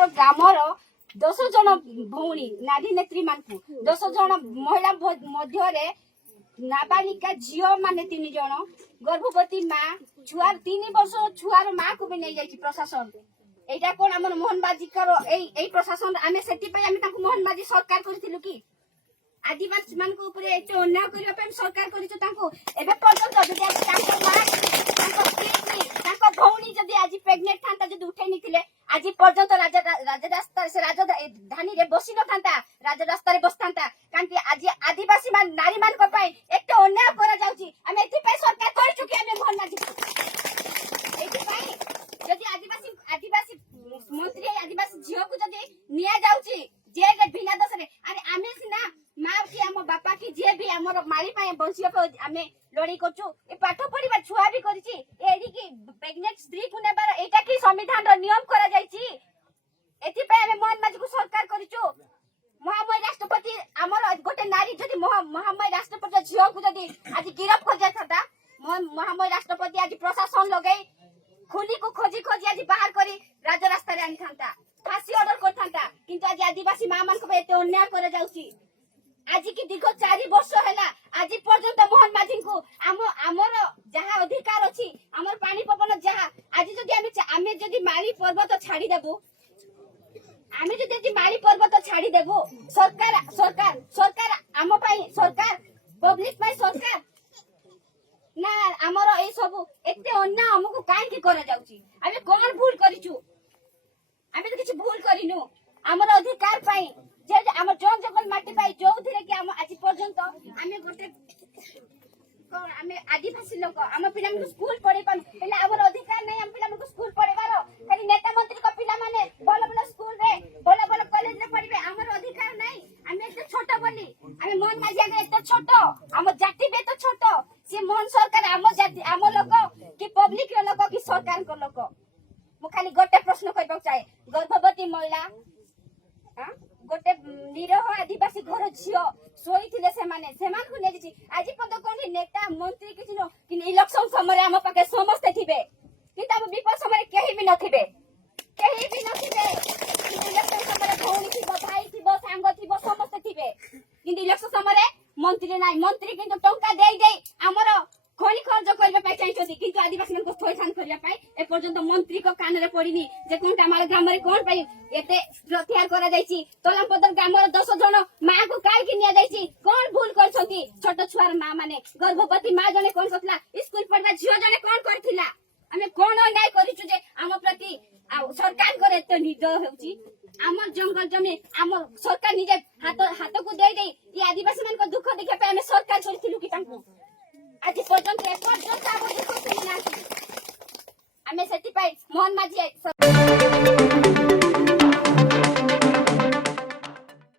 ଆମର ଗ୍ରାମର 10 ଜଣ ଭଉଣୀ ନାରୀ ନେତ୍ରୀ ମାନଙ୍କୁ 10 ଜଣ ମହିଳା ମଧ୍ୟରେ ନାବାଳିକା ଝିଅ ମାନେ 3 ଜଣ ଗର୍ଭବତୀ ମା ଛୁଆର 3 ବର୍ଷ ଛୁଆର ମାକୁ ବି ନେଇ ଯାଇଛି ପ୍ରଶାସନ। এইটা কোন আমার মোহনবাজিকার এই প্রশাসন আমি সেটিপাই আমি তাকে মোহনবাজি সরকার করেছিল কি আদিবাসী মান উপরে এত অন্যায় করিবা পাই সরকার করিছো তাকে এবে পর্যন্ত যদি তাঙ্ক মা তাঙ্ক স্ত্রী তাঙ্ক ভৌণী যদি আজি প্রেগনেন্ট থান্তা যদি উঠাই নিছিলে আজি পর্যন্ত রাজরাস্তা সে রাজধানী রে বসি নথান্তা রাজরাস্তা রে বসতান্তা কারণ কি আজি আদিবাসী মান নারী মান পাই এত অন্যায় করা যাଉଛି আমি এটিপাই সরকার করিছো কি আমি মোহনবাজি এটিপাই যদি আদিবাসী মন্ত্রী আদিবাসী ঝিওকু যদি নিয়া যাଉଛି জেলে বিনা দোষরে আরে আমি সিনা মা কি আম বাপা কি যে বি আমার মারি পাই বঞ্চিয়া আমি লড়াই করছু এ পাঠ পড়িবা ছুয়া বি করিছি এডি কি প্রেগনেন্ট স্ত্রী কু নেবার এটা কি সংবিধানর নিয়ম করা যাইছি এথিপাই আমি মোহনবাজিকু সরকার করিছু মহাময় রাষ্ট্রপতি আমার গোটে নারী যদি মহাময় রাষ্ট্রপতি ঝিওকু যদি আজ গিরফ করে যাইতা মহাময় রাষ্ট্রপতি আজ প্রশাসন লগাই খুলি কু খোঁজি খোঁজি আজ বাহার করি রাজরাস্তা রে আনিথান্তা ফাঁসি অর্ডর করথান্তা কিন্তু আজ আদিবাসী মা মানক এতে অন্যায় করে যাଉଛି আজি কি দীর্ঘ 4 বর্ষ হেলা আজি পর্যন্ত মোহনবাজিকু আমার যাহা অধিকার আছে আমার পানি পবন যাহা আজি যদি আমি যদি মালি পর্বত ছাড়ি দেবো আমি যদি মালি পর্বত ছাড়ি দেবো সরকার সরকার সরকার আম পাই সরকার পাবলিক পাই সরকার না আমার এই সব এতে অন্যায় আমাকে কাইকি করা যাଉଛି আমি কোন ভুল করিছু আমি তো কিছু ভুল করিনু আমার অধিকার পাই যে আমার জঙ্গল মাটি পাই যোউথিরে কি আজ পর্যন্ত আমি গোটে আমি আদিবাসী লোক আমার পিলা স্কুল পড়াই পারু হেলে আমার অধিকার নাই আমি পিলা স্কুল পড়াইবার খালি নেতা মন্ত্রী পিলা মানে বড় বড় স্কুল রে বড় বড় কলেজ রে পড়িবে আমার অধিকার নাই আমি এত ছোট বলি আমি মন মাঝি আগে এত ছোট আমার জাতি বে তো ছোট সে মোহন সরকার আমার জাতি আমার লোক কি পাবলিক র লোক কি সরকার ক লোক মু খালি গোটে প্রশ্ন কইବାକୁ চাই গর্ভবতী মহিলা গোটে নিরহ আদিবাসী ঘর ঝিও শোইଥିଲେ সেমানকু নিয়ে যাচ্ছি আজি পর্যন্ত কোন নেতা মন্ত্রী কিছু কিন্তু ইলেকশন সময় আমার পাখে সমস্তে থিবে কিন্তু আমার বিপদ সময় কেহি বি নথিবে ইলেকশন সময় ভৌণী থিব ভাই থিব সাঙ্গ থিব সমস্তে থিবে কিন্তু ইলেকশন সময় মন্ত্রী নাই মন্ত্রী কিন্তু টঙ্কা দেই দেই আমার খনি খরচ করিবা পাই চাইছন্তি কিন্তু আদিবাসী ମାନଙ୍କୁ ଥଇଥାନ କରିବା ପାଇଁ ଏ ପର୍ଯ୍ୟନ୍ତ ମନ୍ତ୍ରୀଙ୍କ କାନରେ ପଡିନି ଯେ କୋନଟା ଆମର ଗ୍ରାମରେ କୋନ ପାଇଁ ଏତେ ପ୍ରତ୍ୟାହାର କରା ଯାଇଚି ତୋଲାପଦର ଗ୍ରାମର 10 ଜଣ ମାକୁ କାହିଁକି ନିଆ ଯାଇଚି କୋନ ଭୁଲ କରିଛନ୍ତି ଛୋଟ ଛୁଆର ମା ମାନେ ଗର୍ଭବତୀ ମା ଜଣେ କୋନ କରିଥିଲା ସ୍କୁଲ ପଢିବା ଝିଅ ଜଣେ କୋନ କରିଥିଲା ଆମେ କୋନ ଅନ୍ୟାୟ କରିଛୁ ଯେ ଆମ ପ୍ରତି ସରକାରଙ୍କର ଏତେ ନିର୍ଦୟ ହେଉଛି আমার জঙ্গল জমি আমার সরকার নিজে হাতকু দেই দেই এই আদিবাসী ମାନଙ୍କ দুঃখ ଦେଖିବା ପାଇଁ ଆମେ ସରକାର କରିଥିଲୁ କି ତାଙ୍କୁ আজি পর্যন্ত আমি সেটি পাই মোহন মাঝি